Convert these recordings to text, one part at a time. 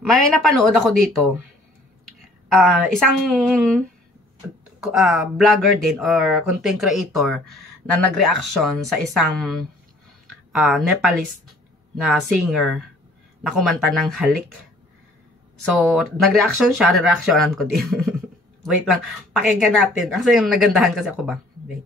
May napanood ako dito. Isang vlogger din or content creator na nag-reaction sa isang Nepalese na singer na kumanta ng Halik. So, nag-reaction siya, re-reactionan ko din. Wait lang, pakinggan natin. Kasi nagandahan kasi ako ba? Wait.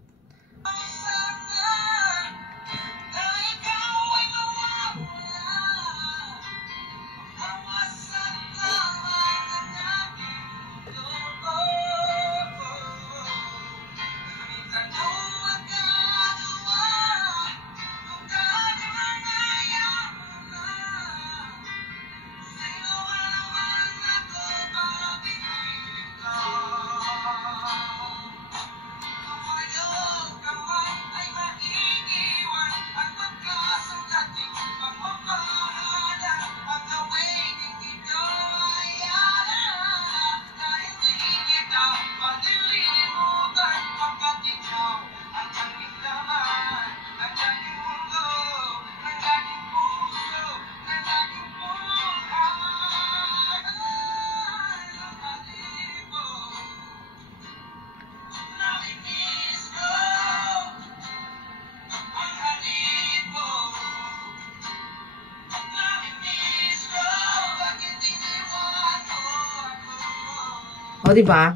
O, diba?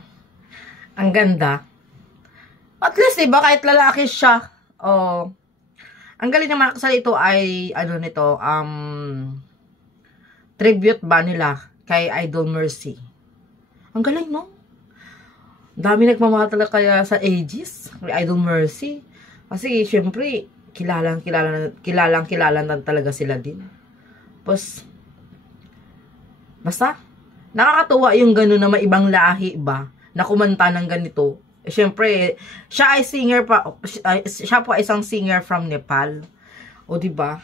Ang ganda. At least, diba, kahit lalaki siya. O, ang galing naman kasi ito ay, ano nito, tribute ba nila kay Idol Mercy. Ang galing, no? Dami nagmamahal talaga kaya sa ages, kay Idol Mercy. Kasi, syempre, kilalang kilala talaga sila din. Tapos, basta, nakakatuwa yung gano'n na may ibang lahi ba, na kumanta ng ganito. Eh, syempre, siya ay singer pa, siya po ay isang singer from Nepal. O, diba?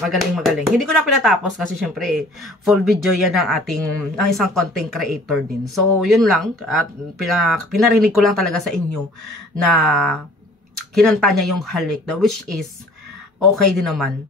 Magaling. Hindi ko na pinatapos kasi syempre, full video yan ng isang content creator din. So, yun lang. At pinarinig ko lang talaga sa inyo na kinanta niya yung Halik, which is okay din naman.